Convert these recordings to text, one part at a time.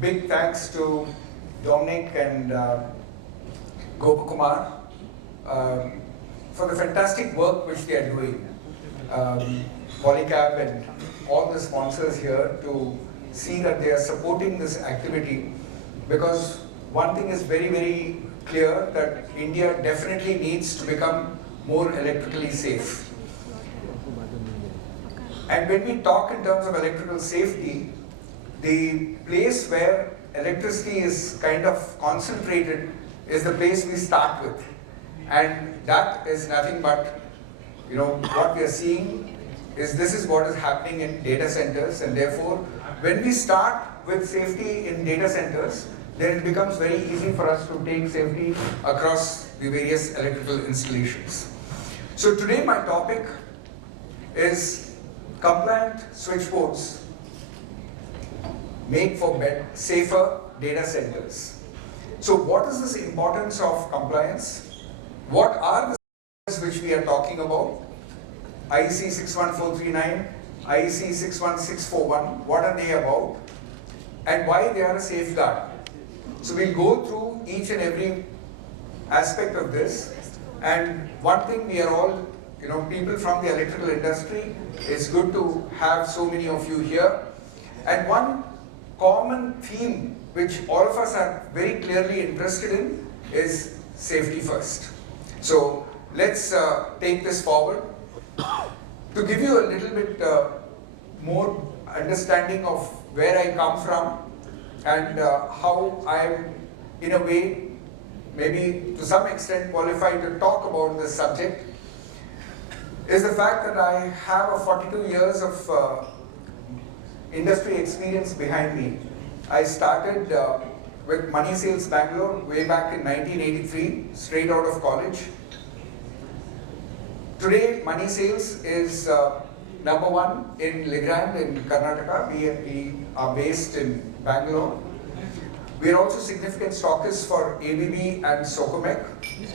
Big thanks to Dominic and Gopakumar for the fantastic work which they are doing. Polycab and all the sponsors here to see that they are supporting this activity, because one thing is very, very clear, that India definitely needs to become more electrically safe. And when we talk in terms of electrical safety, the place where electricity is kind of concentrated is the place we start with. And that is nothing but, what we are seeing is this is what is happening in data centers, and therefore when we start with safety in data centers, then it becomes very easy for us to take safety across the various electrical installations. So today my topic is compliant switchboards make for safer data centers. So what is this importance of compliance? What are the standards which we are talking about? IEC 61439, IEC 61641, what are they about? And why they are a safeguard? So we'll go through each and every aspect of this. And one thing we are all, people from the electrical industry, it's good to have so many of you here. And one common theme which all of us are very clearly interested in is safety first. So let's take this forward. To give you a little bit more understanding of where I come from and how I am, in a way, maybe to some extent qualified to talk about this subject, is the fact that I have a 42 years of industry experience behind me. I started with Money Sales Bangalore way back in 1983, straight out of college. Today, Money Sales is #1 in Legrand in Karnataka. We are based in Bangalore. We are also significant stockists for ABB and Socomec,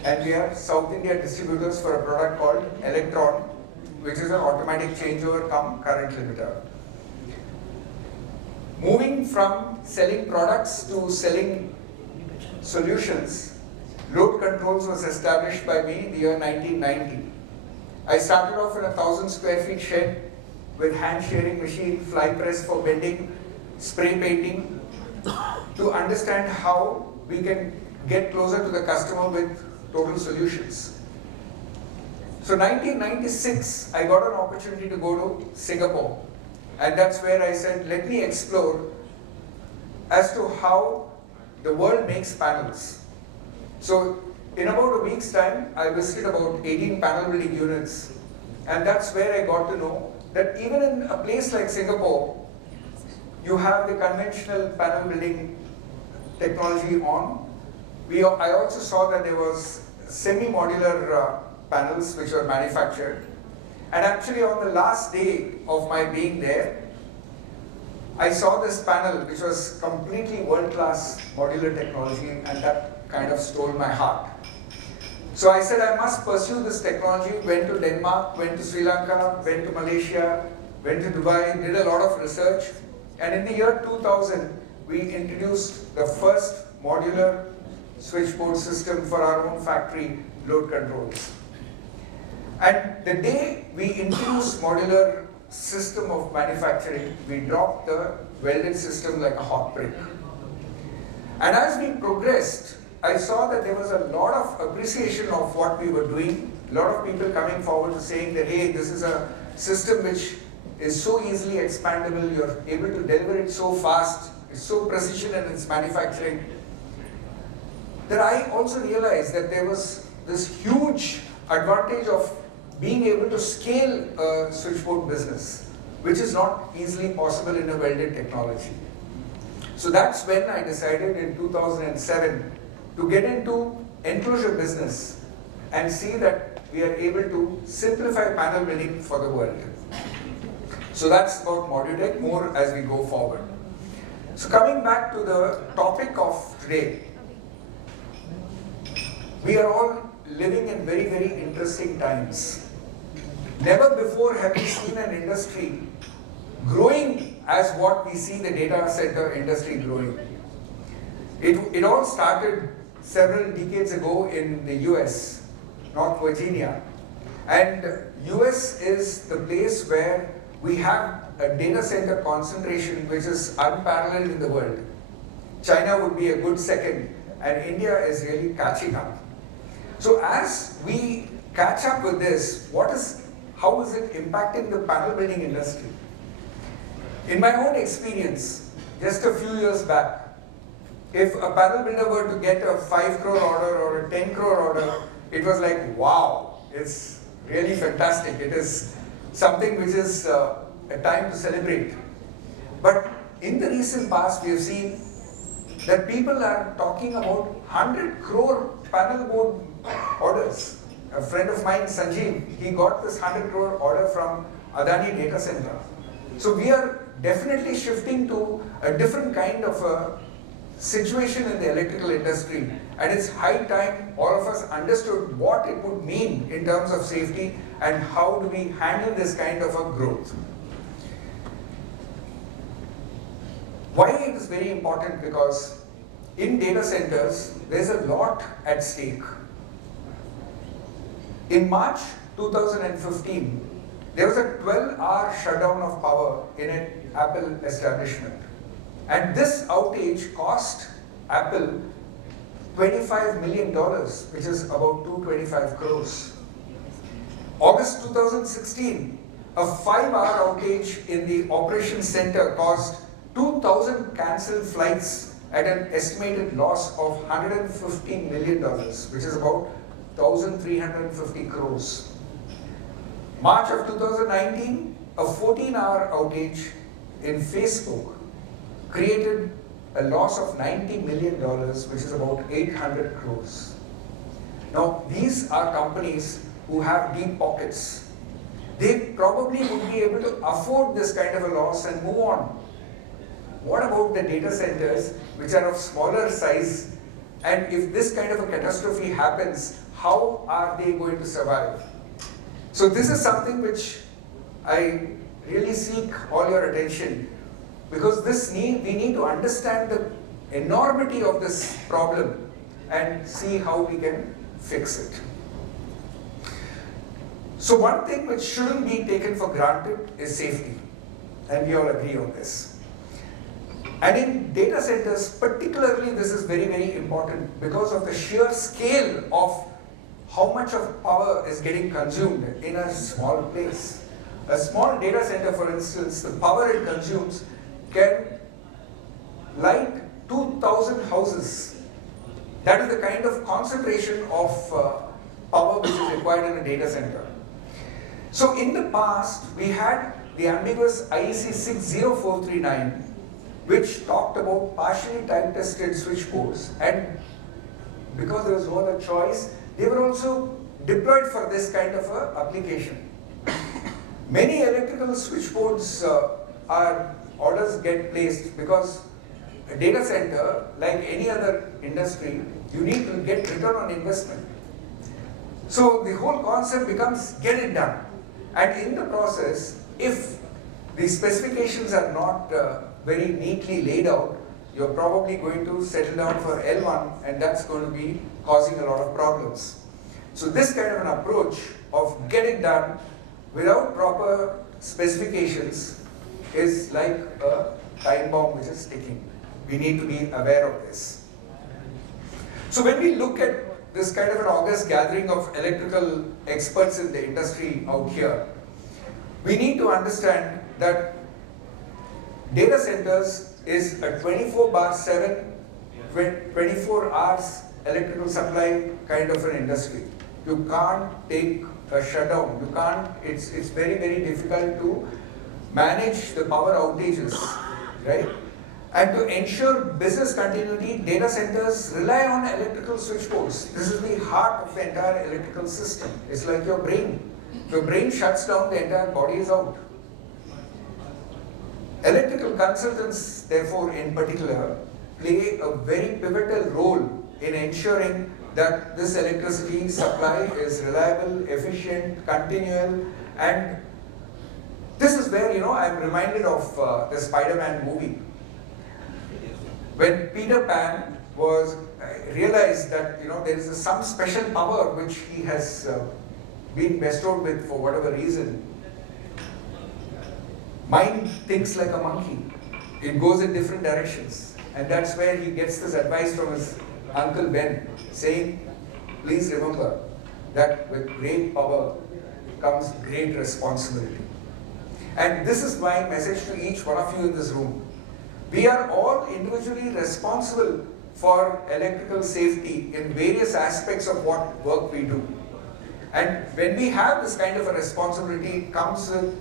and we are South India distributors for a product called Electron, which is an automatic changeover cum current limiter. Moving from selling products to selling solutions, load controls was established by me in the year 1990. I started off in a 1,000 square feet shed with hand shearing machine, fly press for bending, spray painting, to understand how we can get closer to the customer with total solutions. So 1996, I got an opportunity to go to Singapore, and that's where I said, let me explore as to how the world makes panels. So in about a week's time, I visited about 18 panel building units, and that's where I got to know that even in a place like Singapore, you have the conventional panel building technology on. I also saw that there was semi-modular panels which were manufactured. And actually on the last day of my being there, I saw this panel which was completely world-class modular technology, and that kind of stole my heart. So I said I must pursue this technology, went to Denmark, went to Sri Lanka, went to Malaysia, went to Dubai, did a lot of research, and in the year 2000, we introduced the first modular switchboard system for our own factory load controls. And the day we introduced modular system of manufacturing, we dropped the welded system like a hot brick. And as we progressed, I saw that there was a lot of appreciation of what we were doing. A lot of people coming forward saying that, hey, this is a system which is so easily expandable, you're able to deliver it so fast, it's so precision in its manufacturing. That I also realized that there was this huge advantage of being able to scale a switchboard business, which is not easily possible in a welded technology. So that's when I decided in 2007 to get into enclosure business and see that we are able to simplify panel building for the world. So that's about Modutech, more as we go forward. So coming back to the topic of today, we are all living in very, very interesting times. Never before have we seen an industry growing as what we see the data center industry growing. It all started several decades ago in the US, North Virginia. And US is the place where we have a data center concentration which is unparalleled in the world. China would be a good second, and India is really catching up. So as we catch up with this, how is it impacting the panel building industry? In my own experience, just a few years back, if a panel builder were to get a 5 crore order or a 10 crore order, it was like, wow, it's really fantastic. It is something which is a time to celebrate. But in the recent past, we have seen that people are talking about 100 crore panel board orders. A friend of mine, Sanjeev, he got this 100 crore order from Adani Data Center. So we are definitely shifting to a different kind of a situation in the electrical industry, and it's high time all of us understood what it would mean in terms of safety and how do we handle this kind of a growth. Why it is very important? Because in data centers, there's a lot at stake. In March 2015, there was a 12-hour shutdown of power in an Apple establishment. And this outage cost Apple $25 million, which is about 225 crores. August 2016, a 5-hour outage in the operations center caused 2,000 cancelled flights at an estimated loss of $115 million, which is about 1,350 crores. March of 2019, a 14-hour outage in Facebook created a loss of $90 million, which is about 800 crores. Now, these are companies who have deep pockets. They probably would be able to afford this kind of a loss and move on. What about the data centers, which are of smaller size, and if this kind of a catastrophe happens, how are they going to survive? So this is something which I really seek all your attention, because we need to understand the enormity of this problem and see how we can fix it. So one thing which shouldn't be taken for granted is safety, and we all agree on this. And in data centers, particularly, this is very, very important because of the sheer scale of how much of power is getting consumed in a small place. A small data center, for instance, the power it consumes can light 2,000 houses. That is the kind of concentration of power which is required in a data center. So in the past, we had the ambiguous IEC 60439, which talked about partially time-tested switchboards, and because there was no other choice, they were also deployed for this kind of a application. Many electrical switchboards orders get placed because a data center, like any other industry, you need to get return on investment. So the whole concept becomes get it done. And in the process, if the specifications are not very neatly laid out, you're probably going to settle down for L1, and that's going to be causing a lot of problems. So this kind of an approach of get it done without proper specifications is like a time bomb which is ticking. We need to be aware of this. So when we look at this kind of an august gathering of electrical experts in the industry out here, we need to understand that data centers is a 24/7, 24 hours electrical supply kind of an industry. You can't take a shutdown. You can't, it's very, very difficult to manage the power outages, right? And to ensure business continuity, data centers rely on electrical switchboards. This is the heart of the entire electrical system. It's like your brain. If your brain shuts down, the entire body is out. Electrical consultants, therefore, in particular, play a very pivotal role in ensuring that this electricity supply is reliable, efficient, continual, and This is where, I'm reminded of the Spider-Man movie. When Peter Pan realized that, there is some special power which he has been bestowed with for whatever reason. Mind thinks like a monkey. It goes in different directions. And that's where he gets this advice from his Uncle Ben, saying, please remember that with great power comes great responsibility. And this is my message to each one of you in this room. We are all individually responsible for electrical safety in various aspects of what work we do. And when we have this kind of a responsibility, it comes with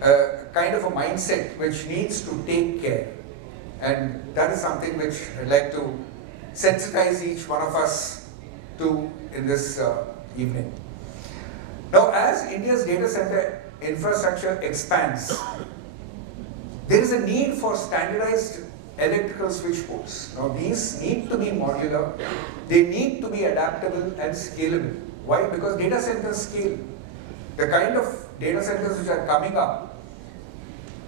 a kind of a mindset which needs to take care. And that is something which I'd like to sensitize each one of us to in this evening. Now, as India's data center infrastructure expands, there is a need for standardized electrical switchboards. Now, these need to be modular, they need to be adaptable and scalable. Why? Because data centers scale. The kind of data centers which are coming up,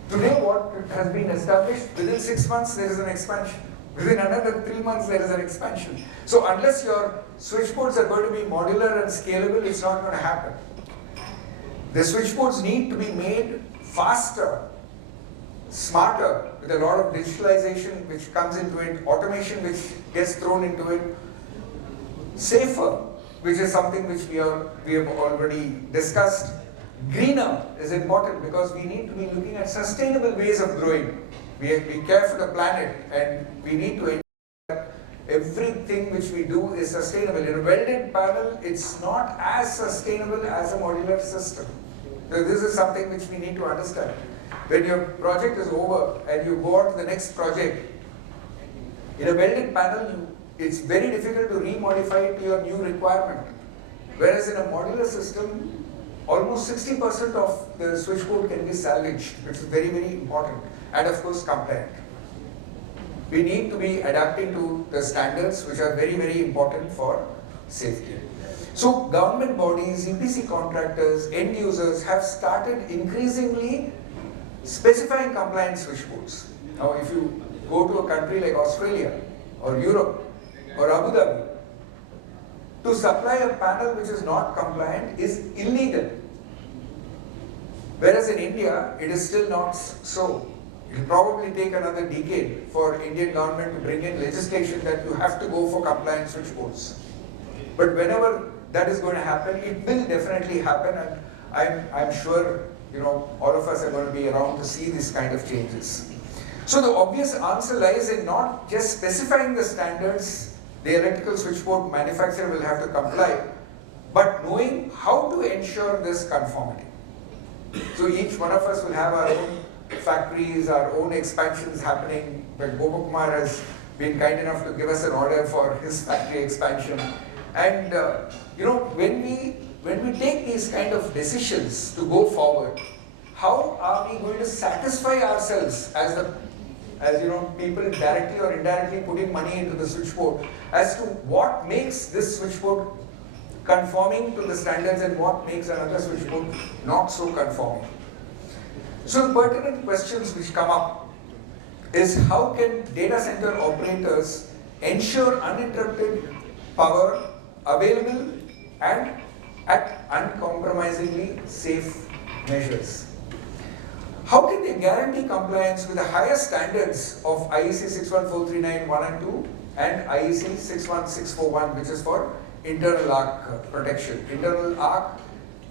today what has been established, within 6 months there is an expansion. Within another 3 months there is an expansion. So unless your switchboards are going to be modular and scalable, it's not going to happen. The switchboards need to be made faster, smarter, with a lot of digitalization which comes into it, automation which gets thrown into it, safer, which is something which we have already discussed. Greener is important because we need to be looking at sustainable ways of growing. We care for the planet and we need to ensure that everything which we do is sustainable. In a welded panel, it's not as sustainable as a modular system. So this is something which we need to understand. When your project is over and you go on to the next project, in a welded panel, it's very difficult to remodify it to your new requirement. Whereas in a modular system, almost 60% of the switchboard can be salvaged, which is very, very important. And of course, compliant. We need to be adapting to the standards which are very, very important for safety. So government bodies, EPC contractors, end users have started increasingly specifying compliant switchboards. Now, if you go to a country like Australia or Europe or Abu Dhabi, to supply a panel which is not compliant is illegal. Whereas in India, it is still not so. It will probably take another decade for Indian government to bring in legislation that you have to go for compliant switchboards. But whenever that is going to happen, it will definitely happen, and I'm sure all of us are going to be around to see this kind of changes. So the obvious answer lies in not just specifying the standards the electrical switchboard manufacturer will have to comply, but knowing how to ensure this conformity. So each one of us will have our own factories, our own expansions happening. But Gopakumar has been kind enough to give us an order for his factory expansion. And when we take these kind of decisions to go forward, how are we going to satisfy ourselves as people directly or indirectly putting money into the switchboard as to what makes this switchboard conforming to the standards and what makes another switchboard not so conforming. So the pertinent questions which come up is how can data center operators ensure uninterrupted power available and at uncompromisingly safe measures? How can they guarantee compliance with the higher standards of IEC 61439-1 and 2 and IEC 61641, which is for internal arc protection? Internal arc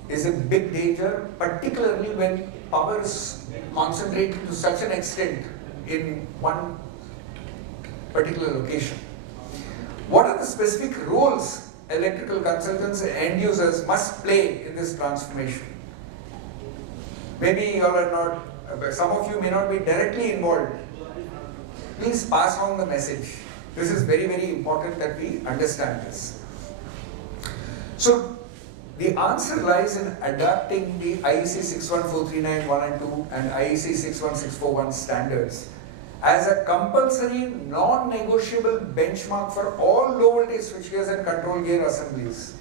is a big danger, particularly when power is concentrated to such an extent in one particular location. What are the specific roles electrical consultants and end users must play in this transformation? Maybe you all are not, some of you may not be directly involved. Please pass on the message. This is very, very important that we understand this. So, the answer lies in adapting the IEC 61439-1 and 2 and IEC 61641 standards as a compulsory, non-negotiable benchmark for all low-voltage switchgears and control gear assemblies.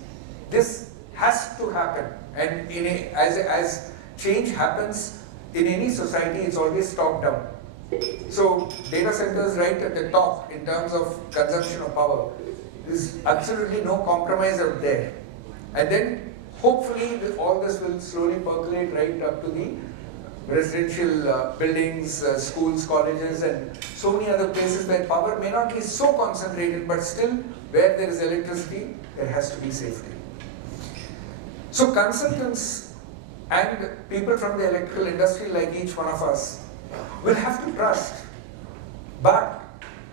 This has to happen, and as change happens in any society, it's always top down. So data centers right at the top in terms of consumption of power. There's absolutely no compromise out there. And then hopefully all this will slowly percolate right up to the residential buildings, schools, colleges, and so many other places where power may not be so concentrated, but still where there is electricity, there has to be safety. So consultants and people from the electrical industry, like each one of us, will have to trust, but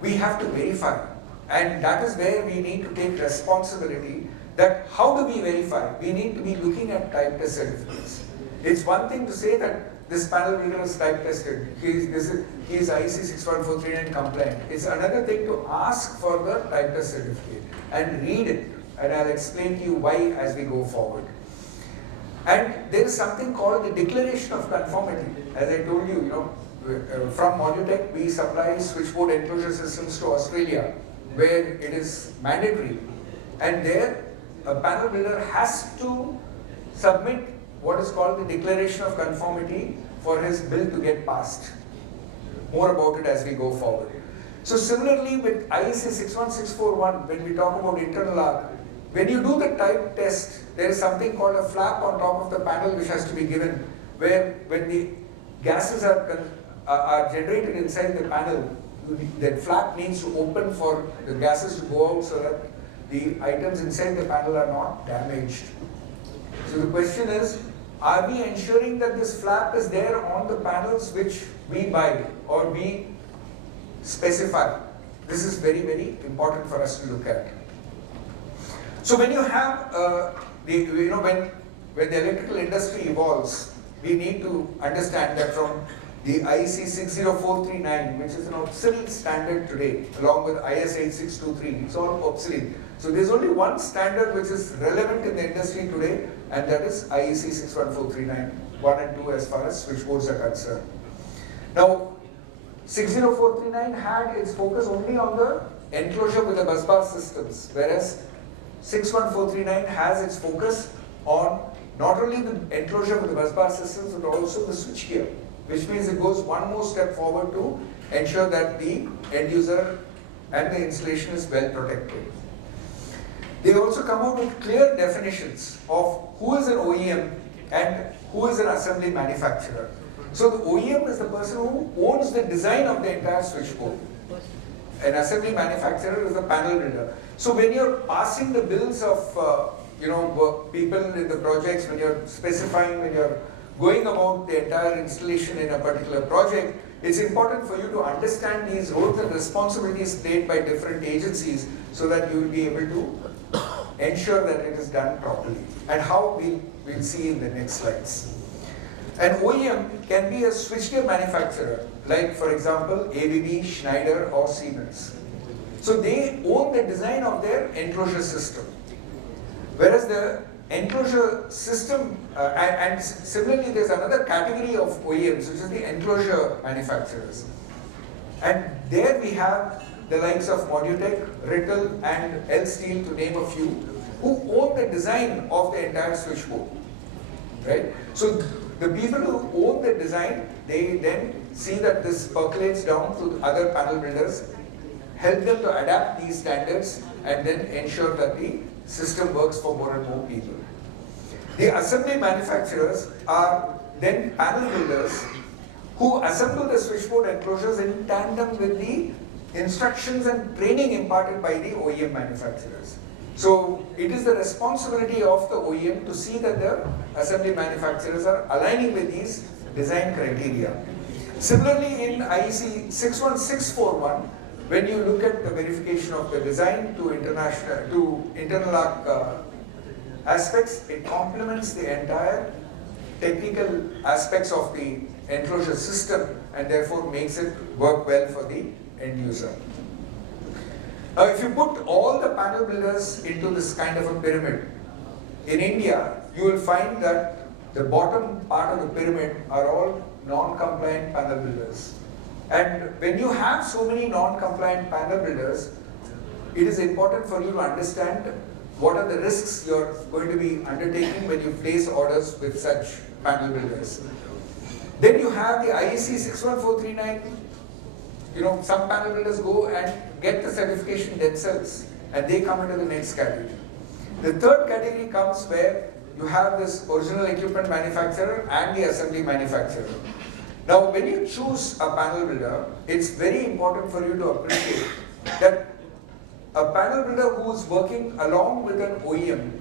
we have to verify. And that is where we need to take responsibility, that how do we verify? We need to be looking at type test certificates. It's one thing to say that this panel builder is type tested, he is IEC 61439 compliant. It's another thing to ask for the type test certificate and read it, and I'll explain to you why as we go forward. And there is something called the declaration of conformity. As I told you, from Modutech we supply switchboard enclosure systems to Australia, where it is mandatory, and there a panel builder has to submit what is called the declaration of conformity for his bill to get passed. More about it as we go forward. So similarly with IEC 61641, when we talk about internal arc, when you do the type test, there is something called a flap on top of the panel which has to be given, where when the gases are generated inside the panel, that flap needs to open for the gases to go out so that the items inside the panel are not damaged. So the question is, are we ensuring that this flap is there on the panels which we buy or we specify? This is very, very important for us to look at. So when you have, when the electrical industry evolves, we need to understand that from the IEC 60439, which is an obsolete standard today, along with IS 8623, it's all obsolete. So there's only one standard which is relevant in the industry today, and that is IEC 61439, 1 and 2 as far as switchboards are concerned. Now, 60439 had its focus only on the enclosure with the busbar systems, whereas 61439 has its focus on not only the enclosure with the busbar systems, but also the switchgear, which means it goes one more step forward to ensure that the end user and the installation is well protected. They also come out with clear definitions of who is an OEM and who is an assembly manufacturer. So the OEM is the person who owns the design of the entire switchboard. An assembly manufacturer is the panel builder. So when you're passing the bills of people in the projects, when you're specifying, when you're going about the entire installation in a particular project, it's important for you to understand these roles and responsibilities played by different agencies so that you will be able to ensure that it is done properly. And how we'll see in the next slides. An OEM can be a switchgear manufacturer, like for example ABB, Schneider or Siemens. So they own the design of their enclosure system. Whereas the enclosure system, and similarly there's another category of OEMs, which is the enclosure manufacturers. And there we have the likes of Modutech, Rittel and L Steel, to name a few, who own the design of the entire switchboard. Right? So the people who own the design, they then see that this percolates down to other panel builders, help them to adapt these standards, and then ensure that the system works for more and more people. The assembly manufacturers are then panel builders who assemble the switchboard enclosures in tandem with the instructions and training imparted by the OEM manufacturers. So it is the responsibility of the OEM to see that the assembly manufacturers are aligning with these design criteria. Similarly, in IEC 61641, when you look at the verification of the design to internal arc aspects, it complements the entire technical aspects of the enclosure system and therefore makes it work well for the end user. Now, if you put all the panel builders into this kind of a pyramid, in India, you will find that the bottom part of the pyramid are all non-compliant panel builders. And when you have so many non-compliant panel builders, it is important for you to understand what are the risks you're going to be undertaking when you place orders with such panel builders. Then you have the IEC 61439. Some panel builders go and get the certification themselves, and they come into the next category. The third category comes where you have this original equipment manufacturer and the assembly manufacturer. Now, when you choose a panel builder, it's very important for you to appreciate that a panel builder who is working along with an OEM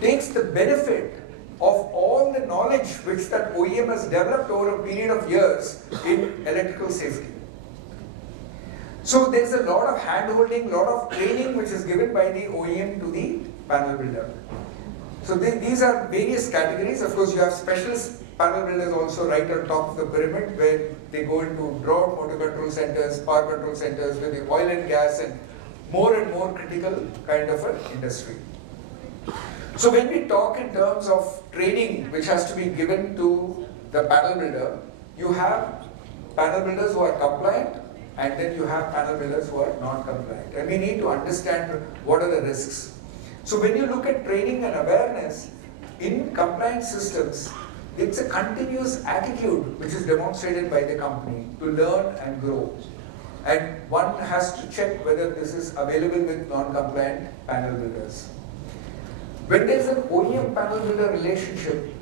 takes the benefit of all the knowledge which that OEM has developed over a period of years in electrical safety. So there's a lot of hand-holding, lot of training which is given by the OEM to the panel builder. So these are various categories. Of course, you have specialist panel builders also right on top of the pyramid, where they go into drought motor control centers, power control centers, with the oil and gas and more critical kind of an industry. So when we talk in terms of training which has to be given to the panel builder, you have panel builders who are compliant, and then you have panel builders who are non-compliant. And we need to understand what are the risks. So when you look at training and awareness in compliance systems, it's a continuous attitude which is demonstrated by the company to learn and grow. And one has to check whether this is available with non-compliant panel builders. When there is an OEM panel builder relationship,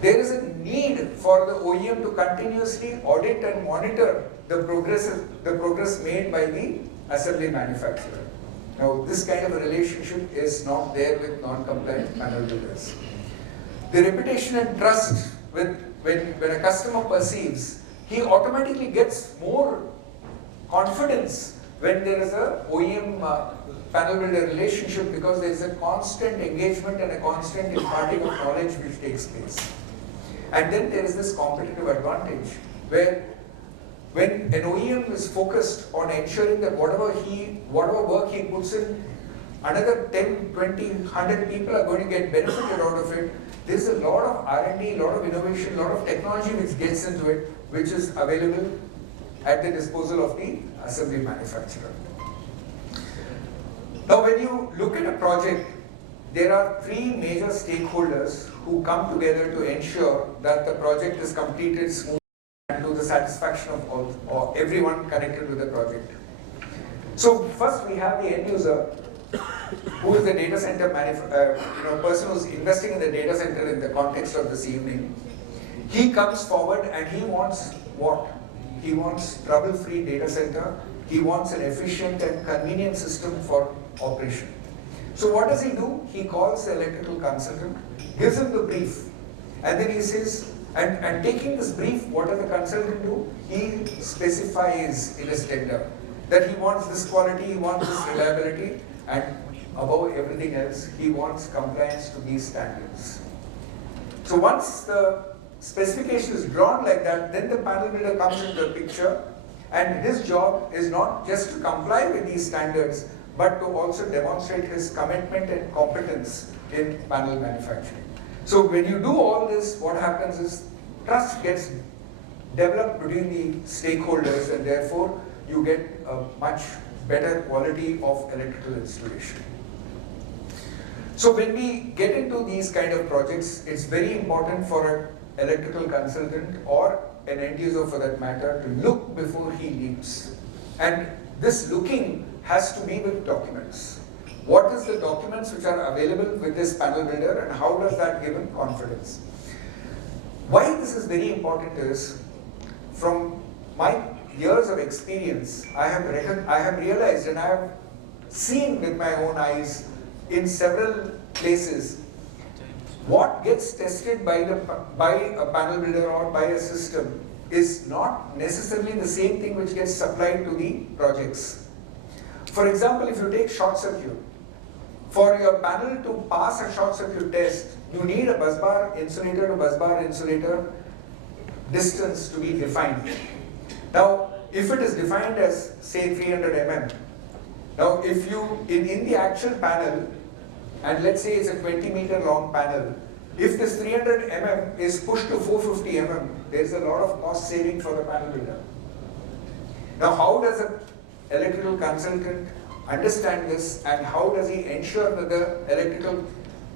there is a need for the OEM to continuously audit and monitor the progress made by the assembly manufacturer. Now, this kind of a relationship is not there with non-compliant panel builders. The reputation and trust when a customer perceives, he automatically gets more confidence when there is a OEM panel builder relationship, because there is a constant engagement and a constant imparting of knowledge which takes place. And then there is this competitive advantage where when an OEM is focused on ensuring that whatever work he puts in, another 10, 20, 100 people are going to get benefited out of it. There is a lot of R&D, a lot of innovation, a lot of technology which gets into it, which is available at the disposal of the assembly manufacturer. Now, when you look at a project, there are three major stakeholders who come together to ensure that the project is completed smoothly and to the satisfaction of everyone connected with the project. So first we have the end user, who is the data center person who is investing in the data center in the context of this evening. He comes forward and he wants what? He wants trouble-free data center. He wants an efficient and convenient system for operation. So what does he do? He calls the electrical consultant, gives him the brief, and then he says, and taking this brief, what does the consultant do? He specifies in his tender that he wants this quality, he wants this reliability, and above everything else, he wants compliance to these standards. So once the specification is drawn like that, then the panel builder comes into the picture, and his job is not just to comply with these standards, but to also demonstrate his commitment and competence in panel manufacturing. So when you do all this, what happens is trust gets developed between the stakeholders, and therefore you get a much better quality of electrical installation. So when we get into these kind of projects, it's very important for an electrical consultant or an end user for that matter to look before he leaps. And this looking has to be with documents. What is the documents which are available with this panel builder, and how does that give him confidence? Why this is very important is, from my years of experience, I have realized and I have seen with my own eyes in several places, what gets tested by a panel builder or by a system is not necessarily the same thing which gets supplied to the projects. For example, if you take short circuit, for your panel to pass a short circuit test, you need a busbar insulator to busbar insulator distance to be defined. Now, if it is defined as, say, 300 mm, now if you, in the actual panel, and let's say it's a 20-meter long panel, if this 300 mm is pushed to 450 mm, there's a lot of cost saving for the panel builder. Now, how does an electrical consultant understand this, and how does he ensure that the electrical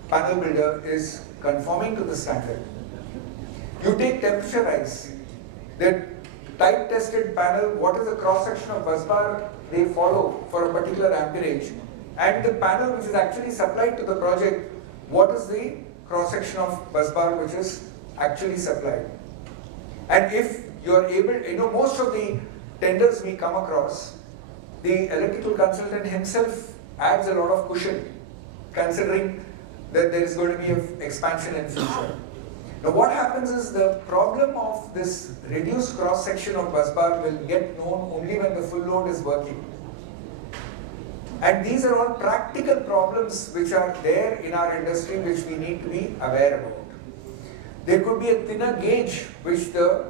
panel builder is conforming to the standard? You take temperature rise. The type tested panel, what is the cross section of bus bar they follow for a particular amperage, and the panel which is actually supplied to the project, what is the cross section of bus bar which is actually supplied. And if you are able, most of the tenders we come across, the electrical consultant himself adds a lot of cushion, considering that there is going to be an expansion in future. Now what happens is the problem of this reduced cross section of bus bar will get known only when the full load is working. And these are all practical problems which are there in our industry which we need to be aware about. There could be a thinner gauge which the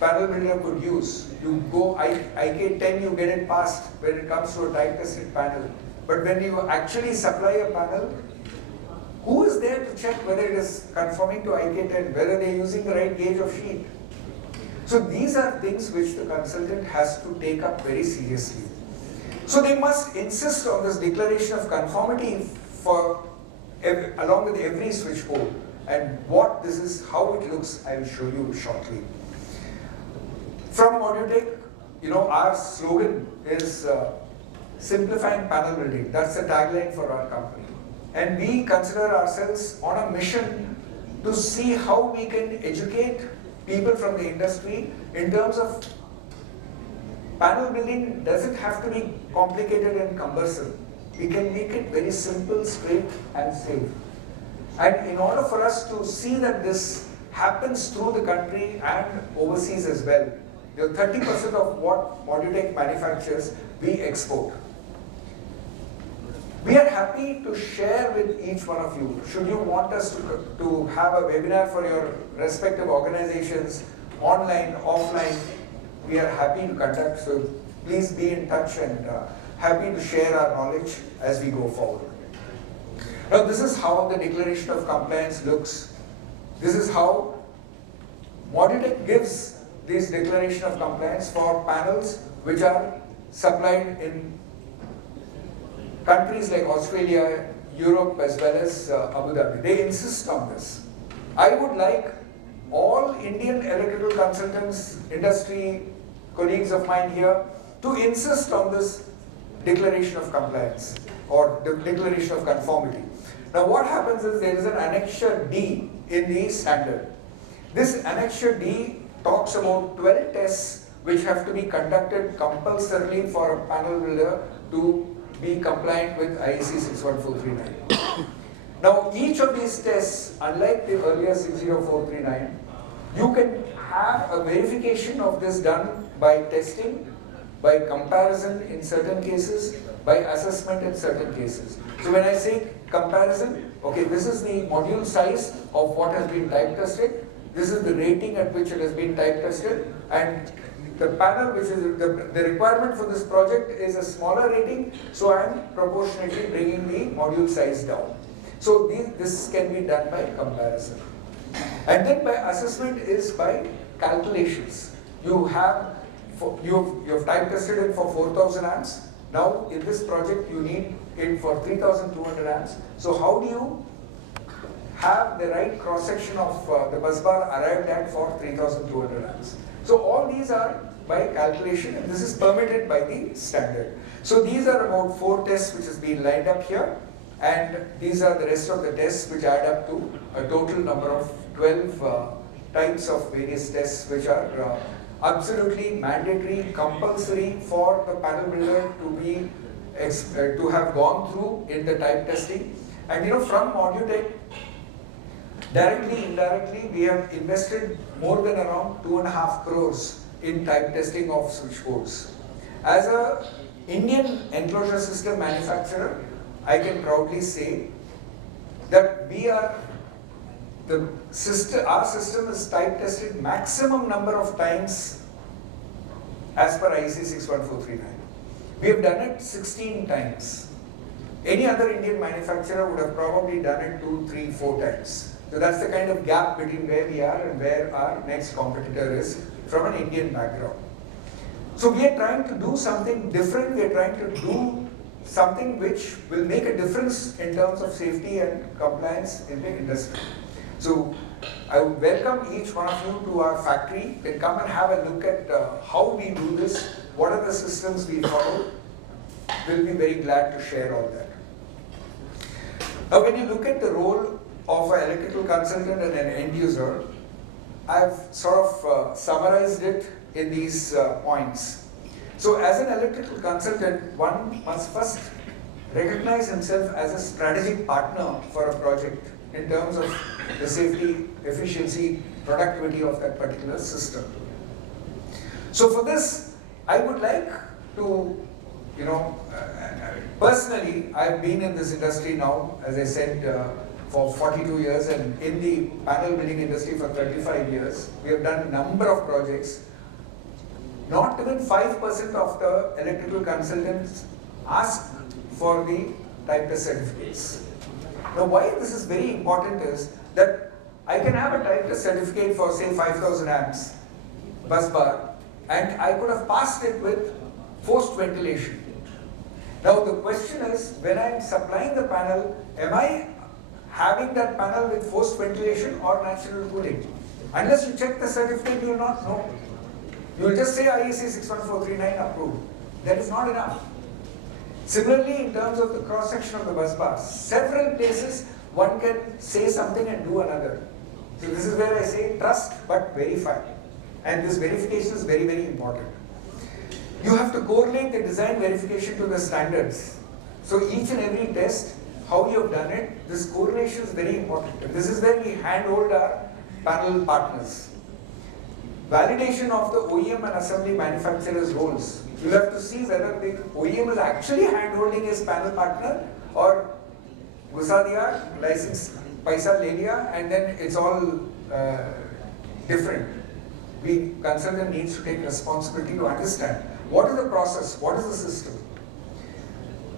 panel builder could use. You go IK10, you get it passed when it comes to a type tested panel. But when you actually supply a panel, who is there to check whether it is conforming to IK10, whether they are using the right gauge of sheet? So these are things which the consultant has to take up very seriously. So they must insist on this declaration of conformity along with every switchboard. And what this is, how it looks, I will show you shortly. From Modutech, our slogan is simplifying panel building. That's the tagline for our company. And we consider ourselves on a mission to see how we can educate people from the industry in terms of panel building doesn't have to be complicated and cumbersome. We can make it very simple, straight and safe. And in order for us to see that this happens through the country and overseas as well, 30% of what Modutech manufactures, we export. We are happy to share with each one of you. Should you want us to have a webinar for your respective organizations, online, offline, we are happy to conduct. So please be in touch and happy to share our knowledge as we go forward. Now this is how the declaration of compliance looks. This is how Modutech gives this declaration of compliance for panels which are supplied in countries like Australia, Europe, as well as Abu Dhabi. They insist on this. I would like all Indian electrical consultants, industry colleagues of mine here, to insist on this declaration of compliance or the declaration of conformity. Now what happens is there is an Annexure D in the standard. This Annexure D talks about 12 tests which have to be conducted compulsorily for a panel builder to be compliant with IEC 61439. Now each of these tests, unlike the earlier 60439, you can have a verification of this done by testing, by comparison in certain cases, by assessment in certain cases. So when I say comparison, okay, this is the module size of what has been type tested, this is the rating at which it has been type tested, and the panel which is the requirement for this project is a smaller rating, so I am proportionately bringing the module size down. So this can be done by comparison. And then by assessment is by calculations. You have type tested it for 4000 amps. Now in this project you need it for 3200 amps. So how do you have the right cross section of the bus bar arrived at for 3200 amps? So all these are by calculation, and this is permitted by the standard. So these are about 4 tests which has been lined up here, and these are the rest of the tests which add up to a total number of 12 types of various tests which are absolutely mandatory, compulsory for the panel builder to have gone through in the type testing. And from Modutech, directly, indirectly, we have invested more than around 2.5 crores in type testing of switchboards. As an Indian enclosure system manufacturer, I can proudly say that our system is type tested maximum number of times as per IEC 61439. We have done it 16 times. Any other Indian manufacturer would have probably done it 2, 3, 4 times. So that's the kind of gap between where we are and where our next competitor is from an Indian background. So we are trying to do something different. We are trying to do something which will make a difference in terms of safety and compliance in the industry. So I would welcome each one of you to our factory. Then come and have a look at how we do this, what are the systems we follow. We'll be very glad to share all that. Now when you look at the role of an electrical consultant and an end user, I've sort of summarized it in these points. So as an electrical consultant, one must first recognize himself as a strategic partner for a project in terms of the safety, efficiency, productivity of that particular system. So for this, I would like to, personally, I've been in this industry now, as I said, for 42 years, and in the panel building industry for 35 years. We have done a number of projects. Not even 5% of the electrical consultants ask for the type test certificates. Now why this is very important is that I can have a type test certificate for say 5000 amps bus bar, and I could have passed it with forced ventilation. Now the question is, when I am supplying the panel, am I having that panel with forced ventilation or natural cooling? Unless you check the certificate, you will not know. You will just say IEC 61439 approved. That is not enough. Similarly, in terms of the cross-section of the bus bars, several places one can say something and do another. So this is where I say trust but verify. And this verification is very, very important. You have to correlate the design verification to the standards. So each and every test, how you have done it, this correlation is very important. And this is where we handhold our panel partners. Validation of the OEM and assembly manufacturer's roles. You have to see whether the OEM is actually handholding his panel partner or gusa diya, license, paisa le liya, and then it's all different. The consultant needs to take responsibility to understand what is the process, what is the system.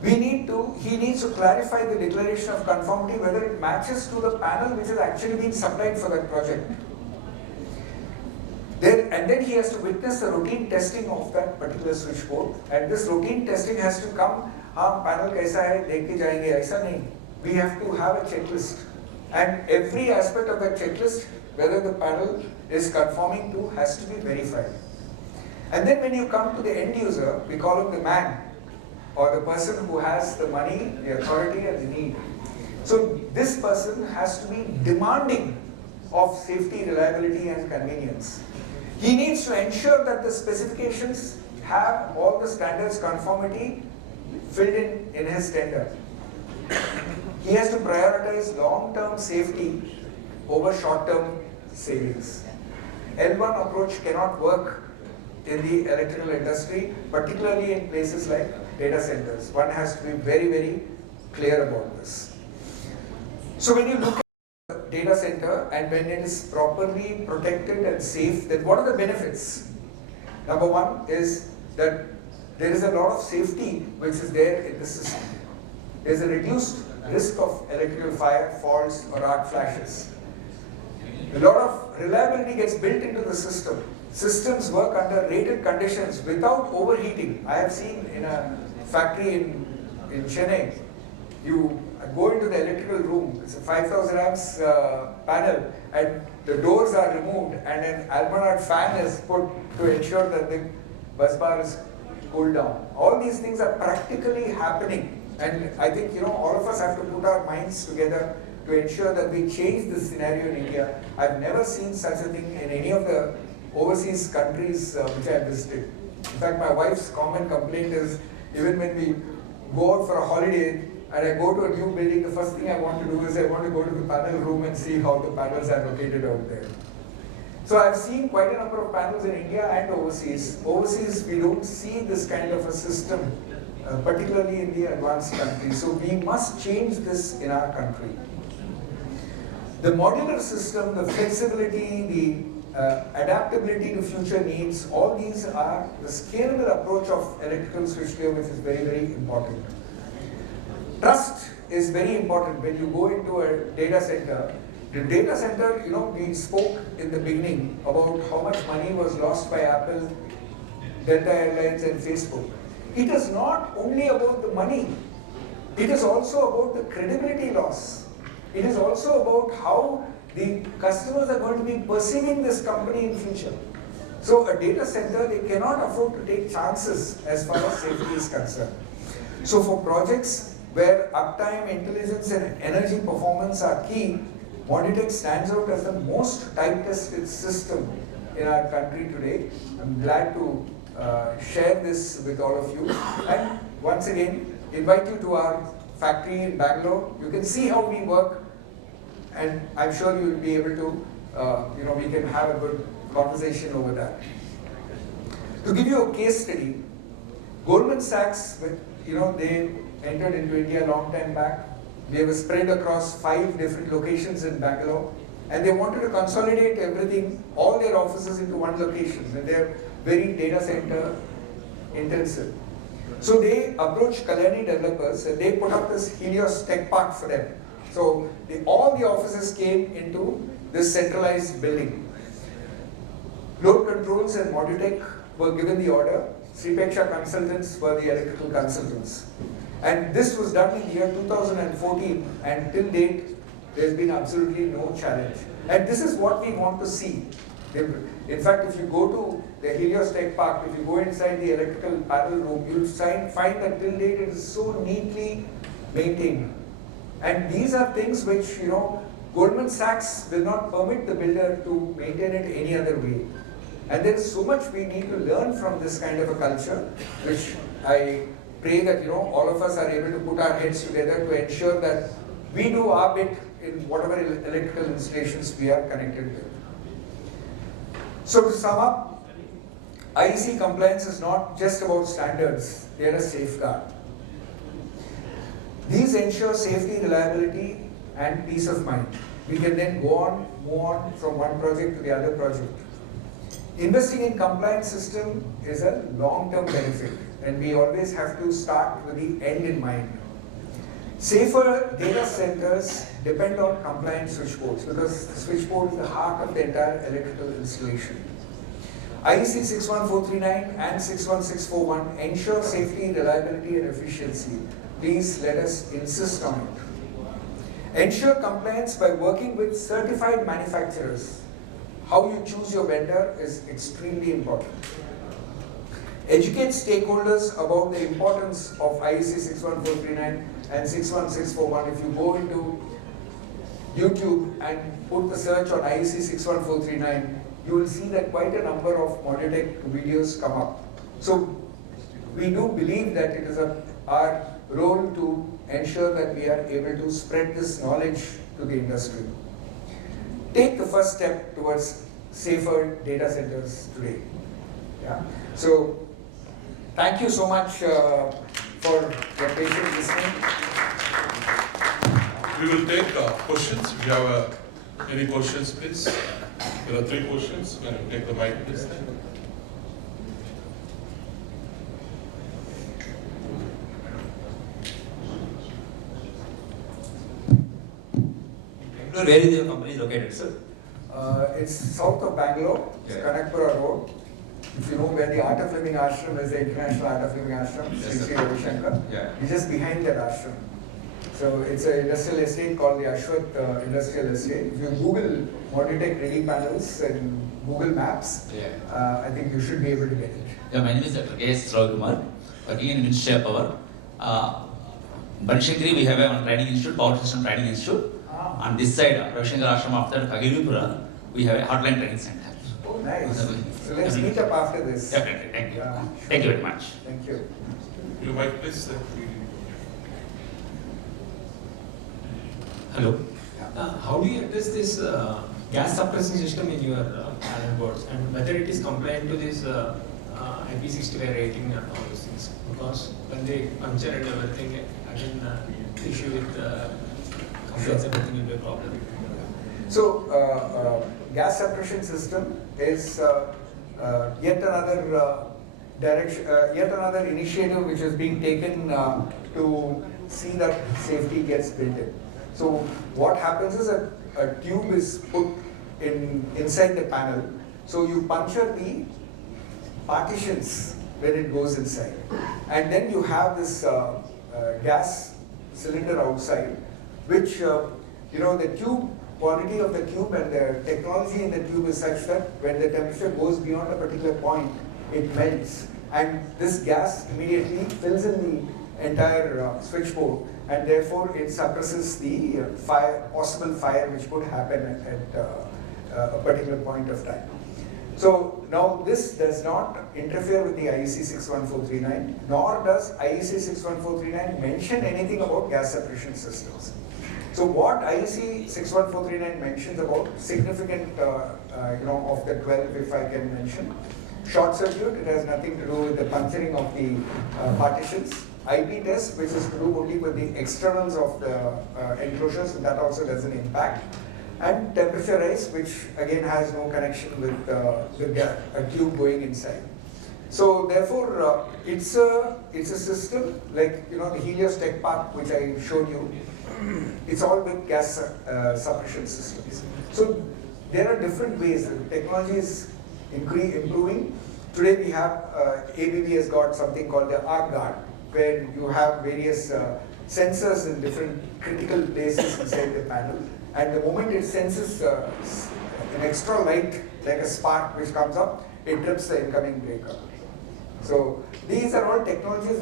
He needs to clarify the declaration of conformity, whether it matches to the panel which is actually being supplied for that project. And then he has to witness the routine testing of that particular switchboard. And this routine testing has to come, panel kaisa hai, dekh ke jayenge, aisa nahi. We have to have a checklist. And every aspect of that checklist, whether the panel is conforming to, has to be verified. And then when you come to the end user, we call him the man, or the person who has the money, the authority and the need. So this person has to be demanding of safety, reliability and convenience. He needs to ensure that the specifications have all the standards conformity filled in his tender. He has to prioritize long-term safety over short-term savings. L1 approach cannot work in the electrical industry, particularly in places like data centers. One has to be very, very clear about this. So when you look at the data center and when it is properly protected and safe, then what are the benefits? Number one is that there is a lot of safety which is there in the system. There is a reduced risk of electrical fire, faults or arc flashes. A lot of reliability gets built into the system. Systems work under rated conditions without overheating. I have seen in a factory in Chennai, you go into the electrical room, it's a 5000 amps panel, and the doors are removed and an Almanard fan is put to ensure that the bus bar is cooled down. All these things are practically happening, and I think all of us have to put our minds together to ensure that we change this scenario in India. I've never seen such a thing in any of the overseas countries which I visited. In fact, my wife's common complaint is, even when we go out for a holiday and I go to a new building, the first thing I want to do is I want to go to the panel room and see how the panels are located out there. So I've seen quite a number of panels in India and overseas. Overseas, we don't see this kind of a system, particularly in the advanced countries. So we must change this in our country. The modular system, the flexibility, the adaptability to future needs, all these are the scalable approach of electrical switchgear, which is very, very important. Trust is very important when you go into a data center. The data center, we spoke in the beginning about how much money was lost by Apple, Delta Airlines and Facebook. It is not only about the money, it is also about the credibility loss. It is also about how the customers are going to be perceiving this company in future. So a data center, they cannot afford to take chances as far as safety is concerned. So for projects where uptime, intelligence and energy performance are key, Moditech stands out as the most type-tested system in our country today. I'm glad to share this with all of you. And once again, invite you to our factory in Bangalore. You can see how we work, and I'm sure you will be able to, we can have a good conversation over that. To give you a case study, Goldman Sachs, they entered into India a long time back. They were spread across 5 different locations in Bangalore, and they wanted to consolidate everything, all their offices into one location, and they're very data center intensive. So they approached Kalyani developers and they put up this Helios Tech Park for them. So all the offices came into this centralized building. Load controls and Moditech were given the order. Sripeksha consultants were the electrical consultants. And this was done in the year 2014, and till date, there's been absolutely no challenge. And this is what we want to see. In fact, if you go to the Helios Tech Park, if you go inside the electrical panel room, you'll find that till date it is so neatly maintained. And these are things which, Goldman Sachs will not permit the builder to maintain it any other way. And there is so much we need to learn from this kind of a culture, which I pray that all of us are able to put our heads together to ensure that we do our bit in whatever electrical installations we are connected with. So to sum up, IEC compliance is not just about standards, they are a safeguard. These ensure safety, reliability and peace of mind. We can then move on from one project to the other project. Investing in compliance system is a long-term benefit, and we always have to start with the end in mind. Safer data centers depend on compliant switchboards, because the switchboard is the heart of the entire electrical installation. IEC 61439 and 61641 ensure safety, reliability and efficiency. Please let us insist on it. Ensure compliance by working with certified manufacturers. How you choose your vendor is extremely important. Educate stakeholders about the importance of IEC 61439 and 61641. If you go into YouTube and put the search on IEC 61439, you will see that quite a number of Moditech videos come up. So we do believe that it is our role to ensure that we are able to spread this knowledge to the industry. Take the first step towards safer data centers today. Yeah. So thank you so much for your patient listening. We will take questions. If you have any questions, please. There are 3 questions. Can you take the mic, please? Where is your company located, sir? It's south of Bangalore, it's Kanakpura Road. If you know where the Art of Living Ashram is, the International Art of Living Ashram, Yes, Sri Ravi Shankar, Yeah. just behind that ashram. So it's an industrial estate called the Ashwath Industrial Estate. If you Google Moditech ready panels and Google Maps, I think you should be able to get it. Yeah, my name is Dr. K.S. Ravikumar, working in Ministry of Power. Banishakri, we have a training institute, Power System Training Institute. On this side, Ravi Shankar Ashram, after Kagiripura, we have a hotline training center. Oh, nice. So let's meet up after this. Definitely, thank you. Yeah. Thank you very much. Thank you. Your mic, please. Hello. How do you address this gas suppression system in your panel boards, and whether it is compliant to this IP65 rating and all those things? Because when they puncture and everything, again issue with compliance, everything will be a problem. So gas suppression system is yet another yet another initiative which is being taken to see that safety gets built in. So what happens is a tube is put inside the panel. So you puncture the partitions when it goes inside, and then you have this gas cylinder outside, which the tube quality of the tube and the technology in the tube is such that when the temperature goes beyond a particular point, it melts. And this gas immediately fills in the entire switchboard, and therefore it suppresses the possible fire which could happen at a particular point of time. So now this does not interfere with the IEC 61439, nor does IEC 61439 mention anything about gas separation systems. So what IEC 61439 mentions about significant, of the 12, if I can mention, short circuit, it has nothing to do with the puncturing of the partitions. IP test, which is to do only with the externals of the enclosures, and that also doesn't impact. And temperature rise, which again has no connection with a tube going inside. So therefore, it's a system like the Helios Tech Park, which I showed you. It's all with gas suppression systems. So there are different ways. The technology is improving. Today we have ABB has got something called the arc guard, where you have various sensors in different critical places inside the panel. And the moment it senses an extra light, like a spark which comes up, it trips the incoming breaker. So these are all technologies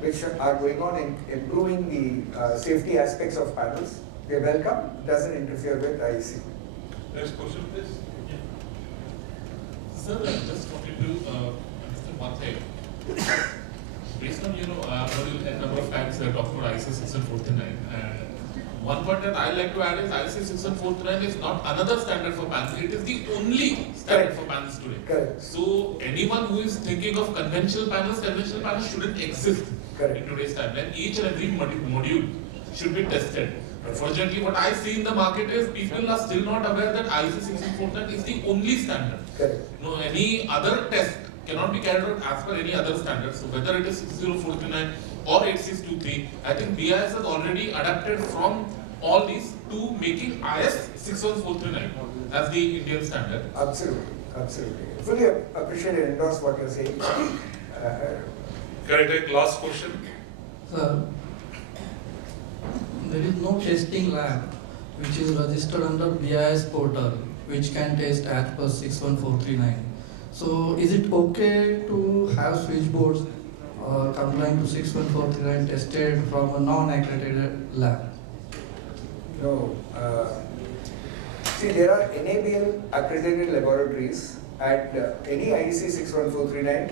which are going on in improving the safety aspects of panels. They're welcome, doesn't interfere with IEC. Next question, please. Sir, I just wanted to understand one thing. Based on, I've heard a number of times they're talking about IEC 61439, and one point that I like to add is IEC 61439 is not another standard for panels, it is the only standard for panels today. Correct. So anyone who is thinking of conventional panels shouldn't exist Correct. in today's time, and each and every module should be tested. Unfortunately, what I see in the market is people are still not aware that IEC 61439 is the only standard. Correct. Any other test cannot be carried out as per any other standard. So whether it is 60439 or 8623, I think BIS has already adapted from all these to making IS 61439 as the Indian standard. Absolutely, absolutely. Fully appreciate and endorse what you're saying. Can I take last question? Sir, there is no testing lab which is registered under BIS portal which can test as per 61439. So is it okay to have switchboards complying to 61439 tested from a non-accredited lab? No. See, there are NABL accredited laboratories, and any IEC 61439,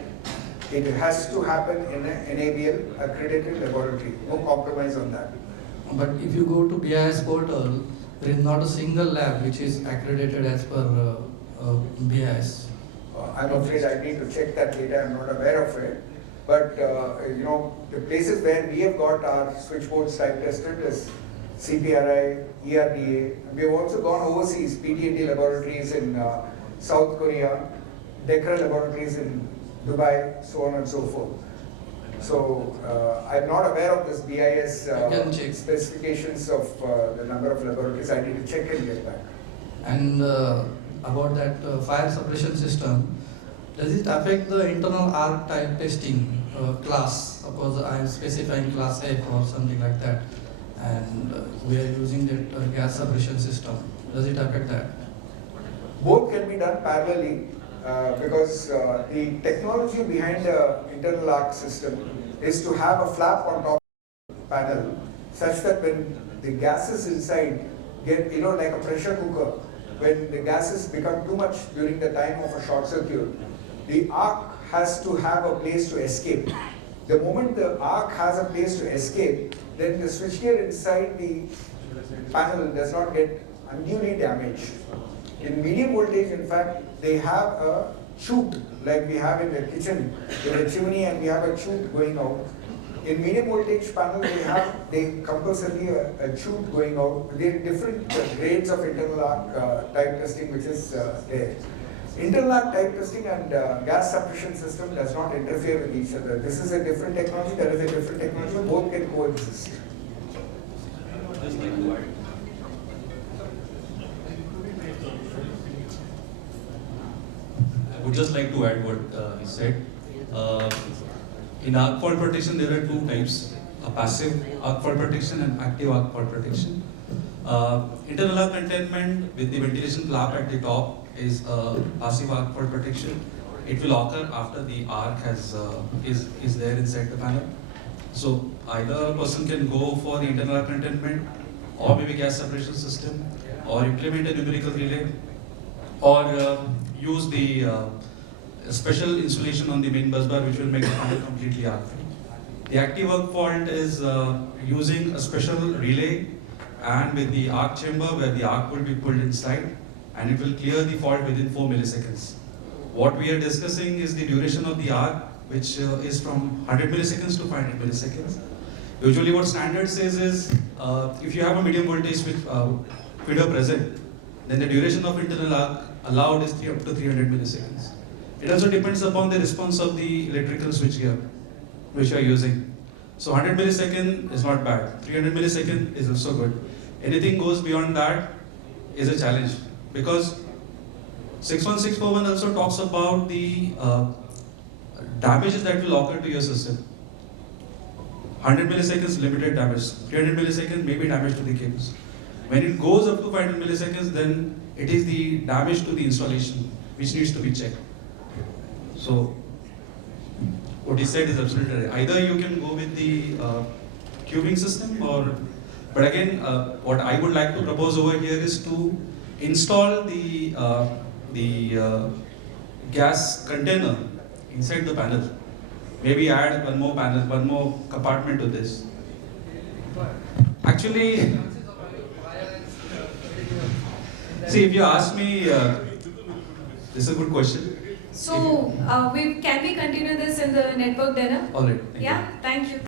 it has to happen in an NABL accredited laboratory. No compromise on that. But if you go to BIS portal, there is not a single lab which is accredited as per BIS. I'm afraid I need to check that data. I'm not aware of it. But the places where we have got our switchboards type tested is CPRI, ERDA. We have also gone overseas, PT&T laboratories in South Korea, DECRA laboratories in Dubai, so on and so forth. So I'm not aware of this BIS specifications of the number of laboratories. I need to check and get back. And about that fire suppression system, does it affect the internal arc type testing class? Suppose I am specifying class F or something like that, and we are using that gas suppression system. Does it affect that? Both can be done parallelly because the technology behind the internal arc system is to have a flap on top of the panel such that when the gases inside get, like a pressure cooker, when the gases become too much during the time of a short circuit, the arc has to have a place to escape. The moment the arc has a place to escape, then the switchgear inside the panel does not get unduly damaged. In medium voltage, in fact, they have a chute like we have in the kitchen with a chimney, and we have a chute going out. In medium voltage panel, they compulsorily a chute going out. There are different grades of internal arc type testing which is there. Internal arc type testing and gas suppression system does not interfere with each other. This is a different technology, that is a different technology, both can coexist. I would just like to add what he said. In arc fault protection, there are two types: a passive arc fault protection and active arc fault protection. Internal arc containment with the ventilation flap at the top is a passive arc for protection. It will occur after the arc is there inside the panel. So either a person can go for the internal arc containment, or maybe gas separation system, or implement a numerical relay, or use the special insulation on the main bus bar, which will make the panel completely arc free. The active arc fault is using a special relay and with the arc chamber where the arc will be pulled inside, and it will clear the fault within 4 milliseconds. What we are discussing is the duration of the arc, which is from 100 milliseconds to 500 milliseconds. Usually what standard says is, if you have a medium voltage feeder present, then the duration of internal arc allowed is up to 300 milliseconds. It also depends upon the response of the electrical switchgear which you are using. So 100 millisecond is not bad, 300 millisecond is also good. Anything goes beyond that is a challenge, because 61641 also talks about the damages that will occur to your system. 100 milliseconds limited damage, 300 milliseconds maybe damage to the cables. When it goes up to 500 milliseconds, then it is the damage to the installation which needs to be checked. So what he said is absolutely right. Either you can go with the cubing system, but again, what I would like to propose over here is to install the gas container inside the panel. Maybe add one more panel, one more compartment to this. Actually, see, if you ask me, this is a good question. So, can we continue this in the network dinner? All right. Yeah, thank you.